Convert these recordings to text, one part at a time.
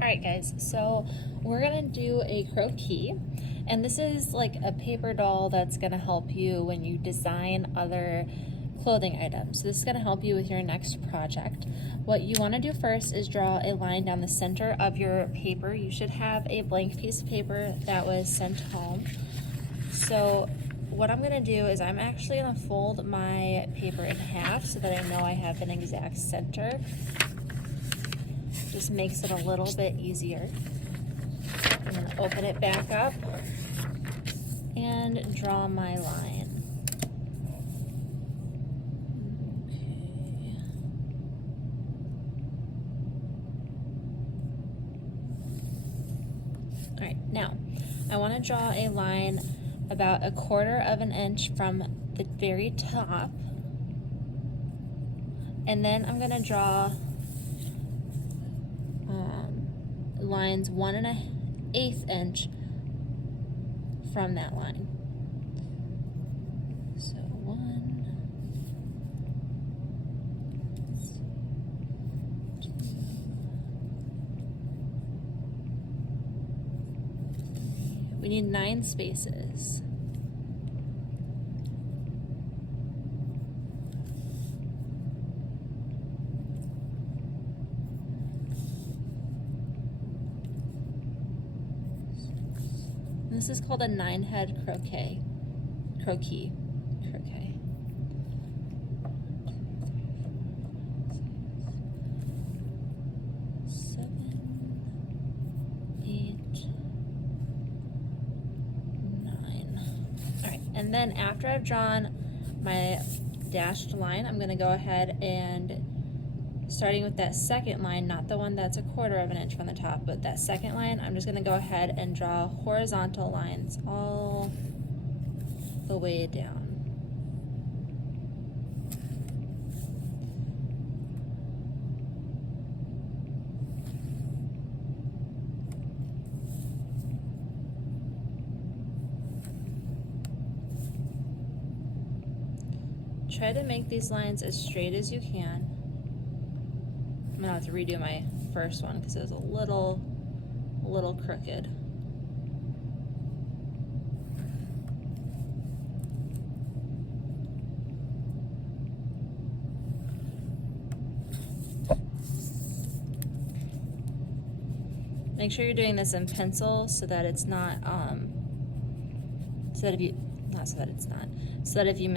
Alright guys, so we're gonna do a croquis, and this is like a paper doll that's gonna help you when you design other clothing items. So this is gonna help you with your next project. What you wanna do first is draw a line down the center of your paper. You should have a blank piece of paper that was sent home. So what I'm gonna do is I'm actually gonna fold my paper in half so that I know I have an exact center. Just makes it a little bit easier. I'm gonna open it back up and draw my line. Okay. All right, now I want to draw a line about 1/4 of an inch from the very top, and then I'm gonna draw lines 1/8 inch from that line. So we need 9 spaces. This is called a 9-head croquis. 7, 8, 9. All right, and then after I've drawn my dashed line, I'm gonna go ahead and starting with that second line, not the one that's 1/4 of an inch from the top, but that second line, I'm just gonna go ahead and draw horizontal lines all the way down. Try to make these lines as straight as you can. I'm gonna have to redo my first one because it was a little crooked. Make sure you're doing this in pencil so that it's not, so that if you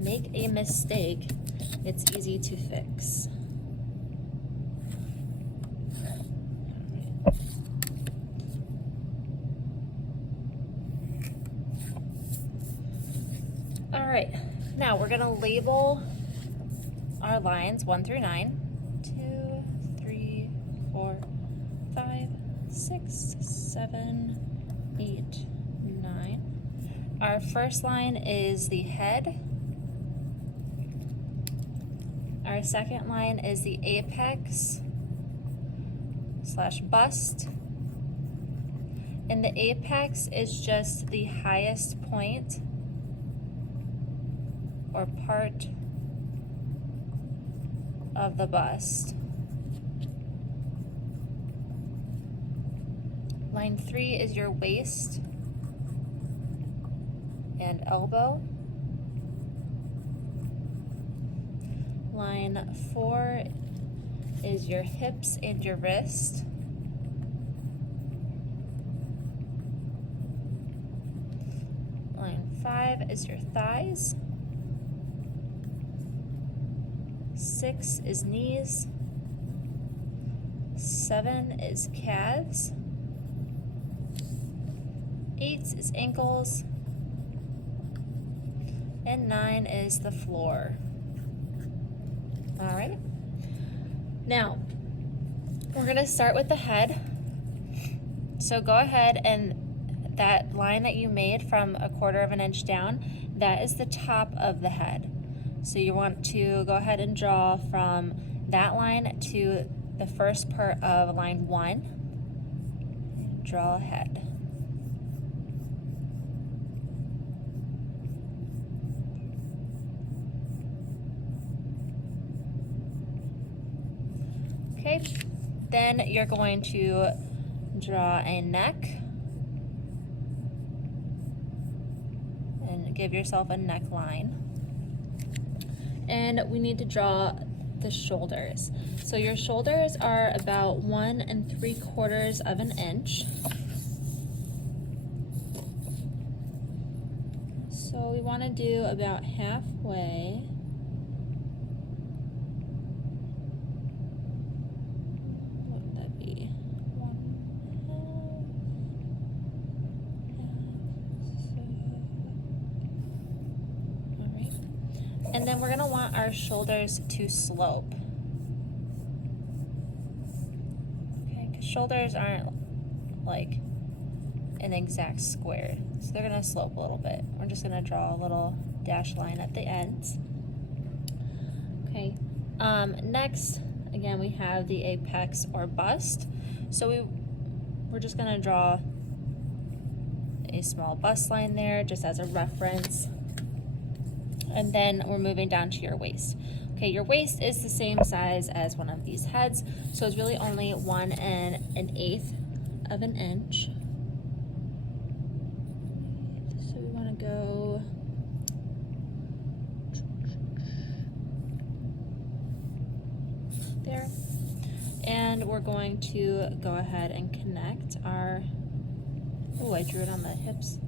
make a mistake, it's easy to fix. All right, now we're gonna label our lines 1 through 9. 2, 3, 4, 5, 6, 7, 8, 9. Our first line is the head. Our second line is the apex / bust. And the apex is just the highest point or part of the bust. Line 3 is your waist and elbow. Line 4 is your hips and your wrist. Line 5 is your thighs. 6 is knees. 7 is calves. 8 is ankles. And 9 is the floor. All right. Now, we're gonna start with the head. So go ahead and that line that you made from 1/4 of an inch down, that is the top of the head. So you want to go ahead and draw from that line to the first part of line 1. Draw a head. Okay, Then you're going to draw a neck and give yourself a neckline. And we need to draw the shoulders. So your shoulders are about 1 3/4 of an inch. So we want to do about halfway. What would that be? 1/2. All right. And then we're going to want our shoulders to slope. Okay, because shoulders aren't like an exact square, so they're going to slope a little bit. We're just going to draw a little dash line at the ends. Okay, next, again, we have the apex or bust. So we're just going to draw a small bust line there just as a reference. And then we're moving down to your waist. Okay, your waist is the same size as one of these heads, so it's really only 1 1/8 of an inch. So we want to go there. And we're going to go ahead and connect our, oh, I drew it on the hips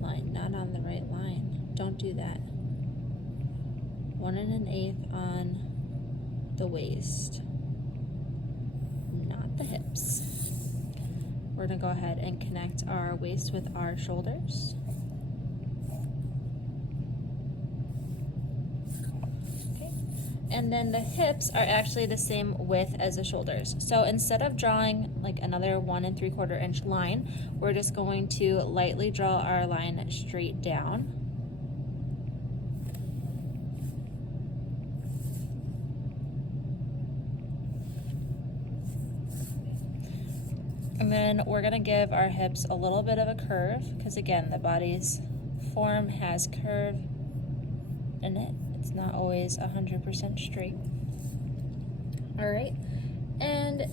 line, not on the right line. Don't do that. 1 1/8 on the waist, not the hips. We're gonna go ahead and connect our waist with our shoulders. Okay. And then the hips are actually the same width as the shoulders. So instead of drawing like another 1 3/4 inch line, we're just going to lightly draw our line straight down. And then we're gonna give our hips a little bit of a curve, because again, the body's form has curve in it. It's not always 100% straight. All right, and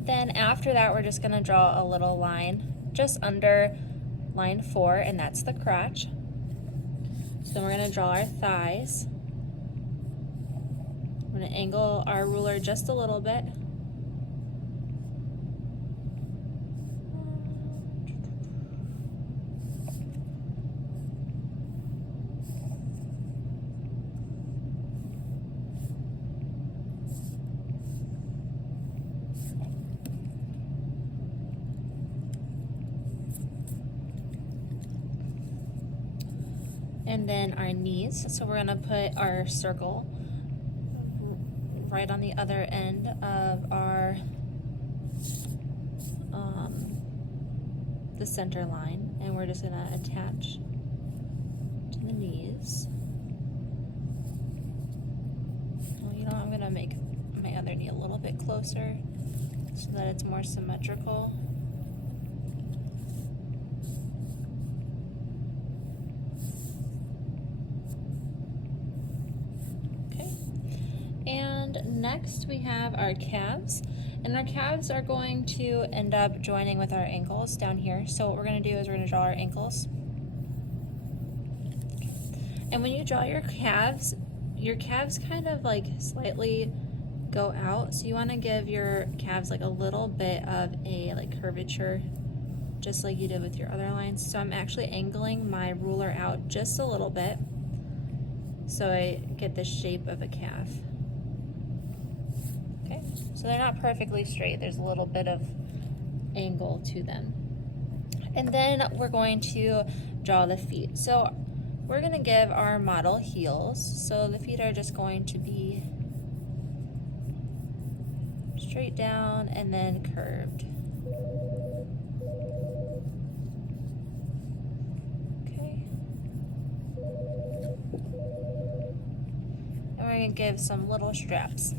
then after that, we're just gonna draw a little line just under line 4, and that's the crotch. So then we're gonna draw our thighs. We're gonna angle our ruler just a little bit. And then our knees. So we're gonna put our circle right on the other end of our the center line, and we're just gonna attach to the knees. Well, you know, I'm gonna make my other knee a little bit closer so that it's more symmetrical. And next we have our calves, and our calves are going to end up joining with our ankles down here. So what we're going to do is we're going to draw our ankles. And when you draw your calves kind of like slightly go out, so you want to give your calves like a little bit of a like curvature, just like you did with your other lines. So I'm actually angling my ruler out just a little bit so I get the shape of a calf. Okay, so they're not perfectly straight. There's a little bit of angle to them. And then we're going to draw the feet. So we're going to give our model heels. So the feet are just going to be straight down and then curved. Okay. And we're going to give some little straps.